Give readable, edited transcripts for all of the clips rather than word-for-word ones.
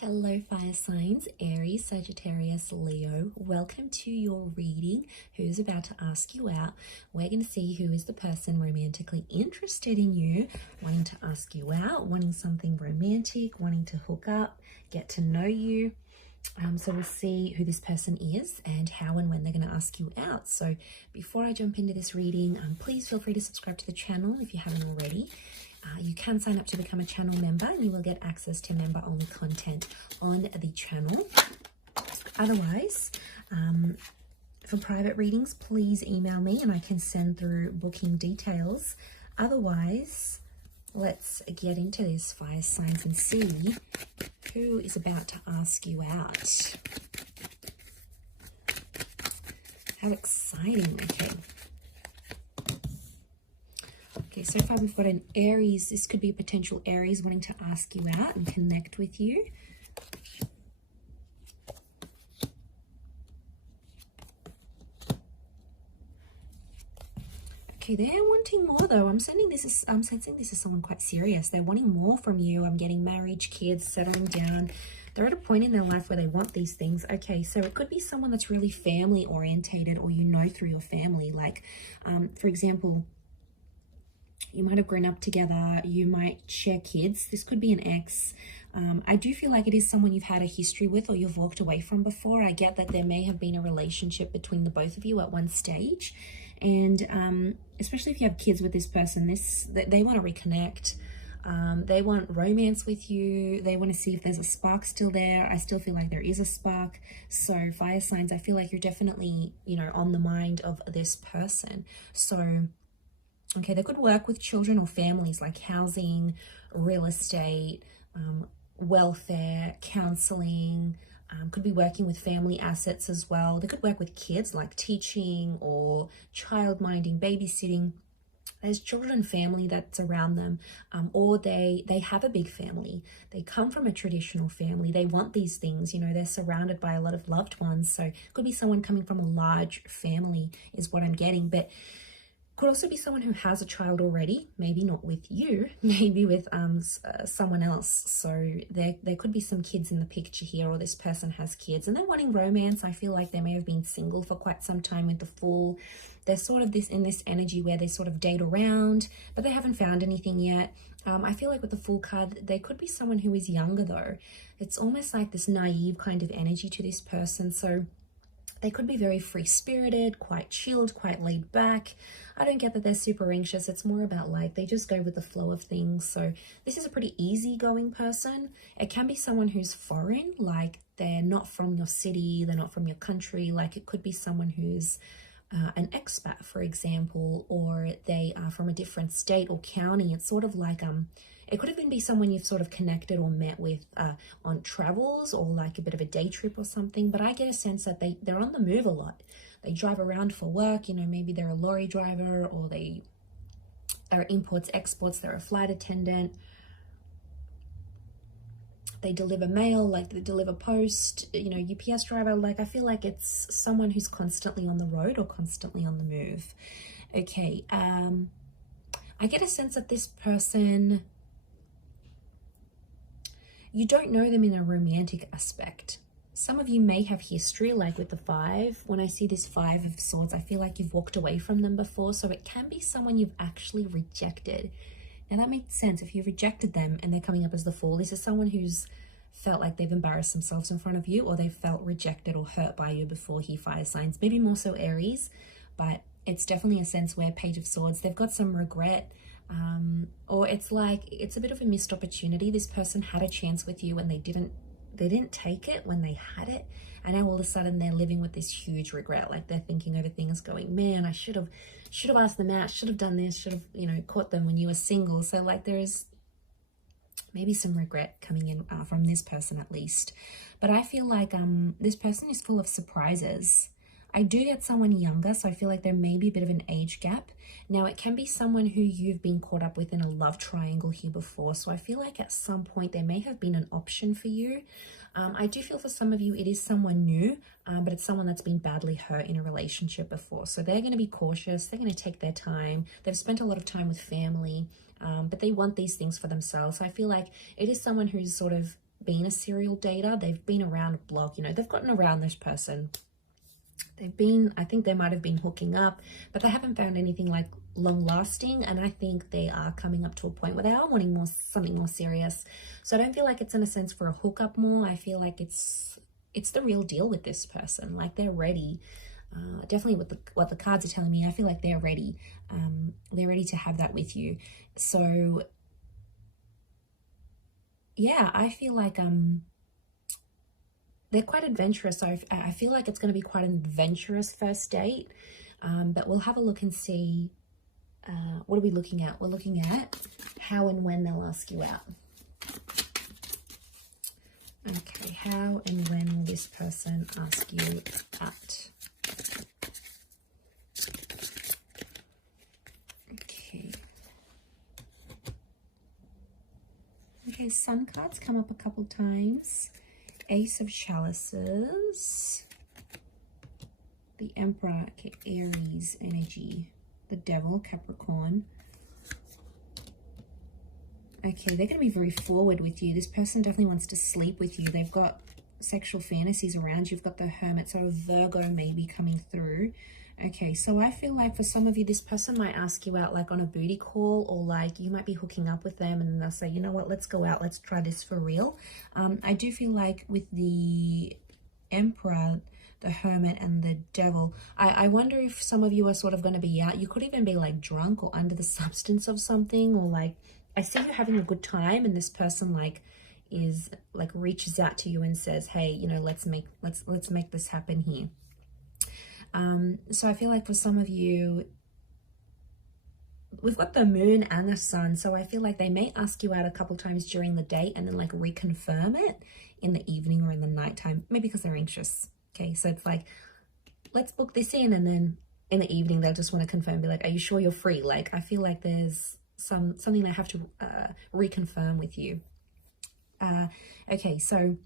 Hello fire signs, Aries, Sagittarius, Leo. Welcome to your reading. Who's about to ask you out? We're going to see who is the person romantically interested in you, wanting to ask you out, wanting something romantic, wanting to hook up, get to know you. So we'll see who this person is and how and when they're going to ask you out. So before I jump into this reading, please feel free to subscribe to the channel if you haven't already. You can sign up to become a channel member and you will get access to member-only content on the channel. Otherwise, for private readings, please email me and I can send through booking details. Otherwise, let's get into this, fire signs, and see who is about to ask you out. How exciting. Okay, so far we've got an Aries. This could be a potential Aries wanting to ask you out and connect with you. Okay, they're wanting more though. I'm sensing this is someone quite serious. They're wanting more from you. I'm getting marriage, kids, settling down. They're at a point in their life where they want these things. Okay, so it could be someone that's really family orientated, or you know through your family. Like, for example, you might have grown up together, you might share kids. This could be an ex. I do feel like it is someone you've had a history with or you've walked away from before. I get that there may have been a relationship between the both of you at one stage. And especially if you have kids with this person, they want to reconnect. They want romance with you. They want to see if there's a spark still there. I still feel like there is a spark. So fire signs, I feel like you're definitely, on the mind of this person. So okay, they could work with children or families, like housing, real estate, welfare, counseling, could be working with family assets as well. They could work with kids, like teaching or child minding, babysitting. There's children and family that's around them, or they have a big family. They come from a traditional family. They want these things, they're surrounded by a lot of loved ones. So it could be someone coming from a large family is what I'm getting. But could also be someone who has a child already, maybe not with you, maybe with someone else. So there could be some kids in the picture here, or this person has kids and they're wanting romance. I feel like they may have been single for quite some time with the Fool. They're sort of in this energy where they sort of date around, but they haven't found anything yet. I feel like with the Fool card, they could be someone who is younger though. It's almost like this naive kind of energy to this person. So they could be very free-spirited, quite chilled, quite laid back. I don't get that they're super anxious. It's more about like they just go with the flow of things. So this is a pretty easygoing person. It can be someone who's foreign, like they're not from your city, they're not from your country. Like it could be someone who's an expat, for example, or they are from a different state or county. It's sort of like it could even be someone you've sort of connected or met with on travels, or like a bit of a day trip or something. But I get a sense that they're on the move a lot. They drive around for work, maybe they're a lorry driver, or they are imports, exports, they're a flight attendant. They deliver mail, like they deliver post, UPS driver. Like I feel like it's someone who's constantly on the road or constantly on the move. Okay, I get a sense that this person, you don't know them in a romantic aspect. Some of you may have history, like with the 5. When I see this 5 of Swords, I feel like you've walked away from them before. So it can be someone you've actually rejected. Now that makes sense. If you rejected them and they're coming up as the Fool, this is someone who's felt like they've embarrassed themselves in front of you, or they've felt rejected or hurt by you before. He, fire signs, maybe more so Aries, but it's definitely a sense where Page of Swords, they've got some regret. Or it's like it's a bit of a missed opportunity. This person had a chance with you and they didn't take it when they had it, and now all of a sudden they're living with this huge regret. Like they're thinking over things, going, man, I should have asked them out, should have done this, should have caught them when you were single. So like there's maybe some regret coming in from this person at least. But I feel like this person is full of surprises. I do get someone younger, so I feel like there may be a bit of an age gap. Now, it can be someone who you've been caught up with in a love triangle here before. So I feel like at some point there may have been an option for you. I do feel for some of you it is someone new, but it's someone that's been badly hurt in a relationship before. So they're going to be cautious. They're going to take their time. They've spent a lot of time with family, but they want these things for themselves. So I feel like it is someone who's sort of been a serial dater. They've been around a block, you know, they've gotten around this person. They've been, I think they might have been hooking up, but they haven't found anything like long lasting. And I think they are coming up to a point where they are wanting more, something more serious. So I don't feel like it's in a sense for a hookup more. I feel like it's the real deal with this person. Like they're ready. Definitely with what the cards are telling me, I feel like they're ready. They're ready to have that with you. So yeah, I feel like they're quite adventurous. So I feel like it's going to be quite an adventurous first date. But we'll have a look and see. What are we looking at? We're looking at how and when they'll ask you out. Okay, how and when will this person ask you out? Okay. Okay, Sun cards come up a couple times. Ace of Chalices. The Emperor, okay, Aries energy. The Devil, Capricorn. Okay, they're going to be very forward with you. This person definitely wants to sleep with you. They've got sexual fantasies around you. You've got the Hermit, so a Virgo maybe coming through. Okay, so I feel like for some of you, this person might ask you out like on a booty call, or like you might be hooking up with them and then they'll say, you know what, let's go out, let's try this for real. I do feel like with the Emperor, the Hermit and the Devil, I wonder if some of you are sort of going to be out. You could even be like drunk or under the substance of something, or like I see you having a good time and this person like is like reaches out to you and says, hey, you know, let's make this happen here. So I feel like for some of you, we've got the Moon and the Sun, so I feel like they may ask you out a couple times during the day and then like reconfirm it in the evening or in the nighttime, maybe because they're anxious. Okay, so it's like, let's book this in, and then in the evening they'll just want to confirm, be like, are you sure you're free? Like, I feel like there's something they have to reconfirm with you. Okay, so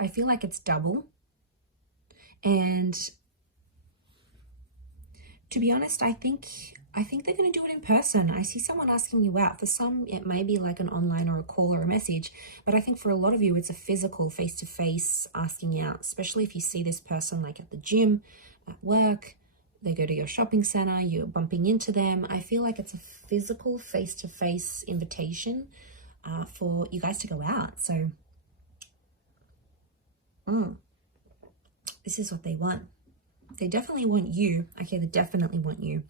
I feel like it's double. And to be honest, I think they're going to do it in person. I see someone asking you out. For some, it may be like an online or a call or a message, but I think for a lot of you, it's a physical face-to-face asking out, especially if you see this person like at the gym, at work, they go to your shopping center, you're bumping into them. I feel like it's a physical face-to-face invitation for you guys to go out. So, this is what they want. They definitely want you. Okay, they definitely want you.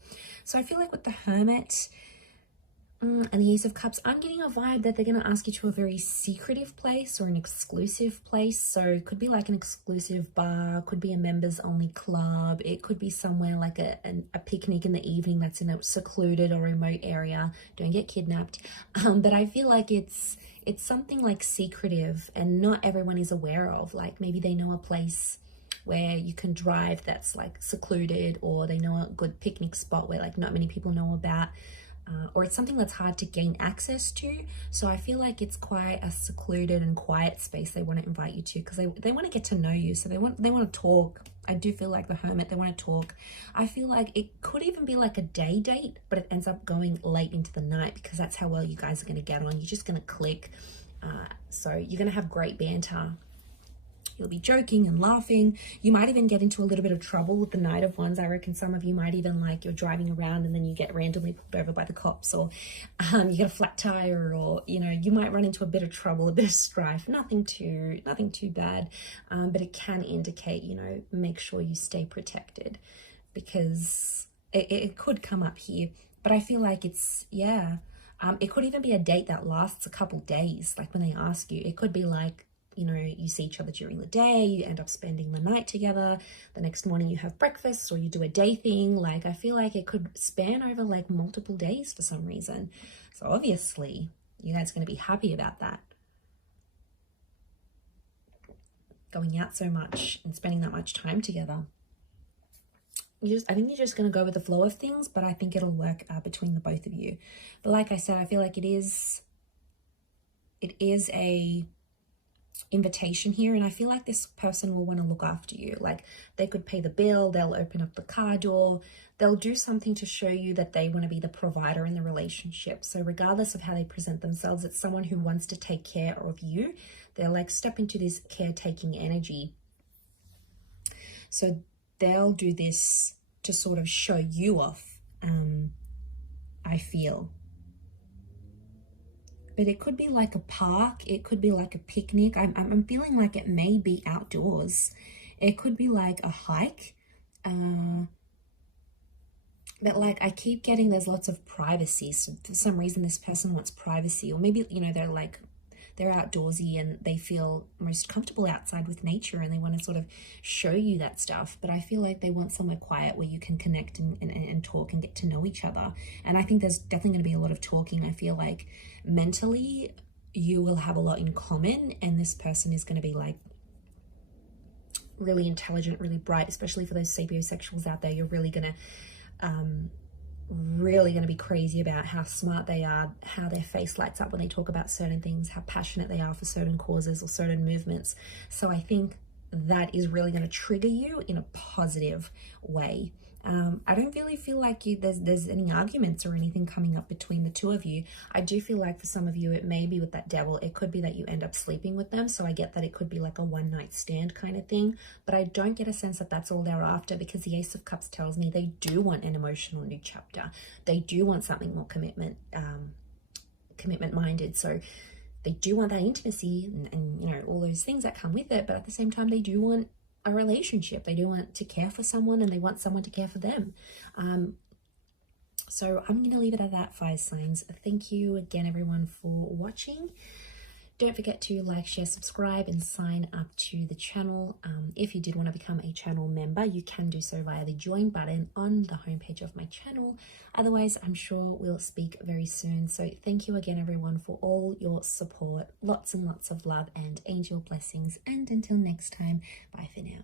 So I feel like with the Hermit and the Ace of Cups, I'm getting a vibe that they're going to ask you to a very secretive place or an exclusive place. So it could be like an exclusive bar, could be a members only club. It could be somewhere like a picnic in the evening that's in a secluded or remote area. Don't get kidnapped. But I feel like it's something like secretive and not everyone is aware of. Like maybe they know a place where you can drive that's like secluded, or they know a good picnic spot where like not many people know about, or it's something that's hard to gain access to. So I feel like it's quite a secluded and quiet space they want to invite you to, because they want to get to know you. So they want to talk. I do feel like the Hermit, they want to talk. I feel like it could even be like a day date, but it ends up going late into the night, because that's how well you guys are going to get on. You're just going to click. So you're going to have great banter. You'll be joking and laughing. You might even get into a little bit of trouble with the Knight of Wands. I reckon some of you might even like, you're driving around and then you get randomly pulled over by the cops, or you get a flat tire, or you know, you might run into a bit of trouble, a bit of strife. Nothing too bad, but it can indicate, you know, make sure you stay protected, because it could come up here. But I feel like it's, yeah, it could even be a date that lasts a couple days. Like when they ask you, it could be like, you know, you see each other during the day, you end up spending the night together, the next morning you have breakfast, or you do a day thing. Like I feel like it could span over like multiple days for some reason. So obviously you guys are going to be happy about that, going out so much and spending that much time together. I think you're just going to go with the flow of things, but I think it'll work between the both of you. But like I said, I feel like it is a invitation here, and I feel like this person will want to look after you. Like they could pay the bill, they'll open up the car door, they'll do something to show you that they want to be the provider in the relationship. So regardless of how they present themselves, it's someone who wants to take care of you. They'll like step into this caretaking energy. So they'll do this to sort of show you off, I feel. But it could be like a park. It could be like a picnic. I'm feeling like it may be outdoors. It could be like a hike. But like I keep getting there's lots of privacy. So for some reason this person wants privacy. Or maybe, you know, they're outdoorsy and they feel most comfortable outside with nature and they want to sort of show you that stuff. But I feel like they want somewhere quiet where you can connect and talk and get to know each other. And I think there's definitely going to be a lot of talking. I feel like mentally you will have a lot in common, and this person is going to be like really intelligent, really bright, especially for those sapiosexuals out there. You're really going to be crazy about how smart they are, how their face lights up when they talk about certain things, how passionate they are for certain causes or certain movements. So I think that is really going to trigger you in a positive way. I don't really feel like there's any arguments or anything coming up between the two of you. I do feel like for some of you, it may be with that devil. It could be that you end up sleeping with them. So I get that it could be like a one-night stand kind of thing. But I don't get a sense that that's all they're after, because the Ace of Cups tells me they do want an emotional new chapter. They do want something more commitment-minded. So they do want that intimacy and you know, all those things that come with it. But at the same time, they do want a relationship. They do want to care for someone, and they want someone to care for them. So I'm going to leave it at that, fire signs. Thank you again, everyone, for watching. Don't forget to like, share, subscribe, and sign up to the channel. If you did want to become a channel member, you can do so via the join button on the homepage of my channel. Otherwise, I'm sure we'll speak very soon. So thank you again, everyone, for all your support. Lots and lots of love and angel blessings. And until next time, bye for now.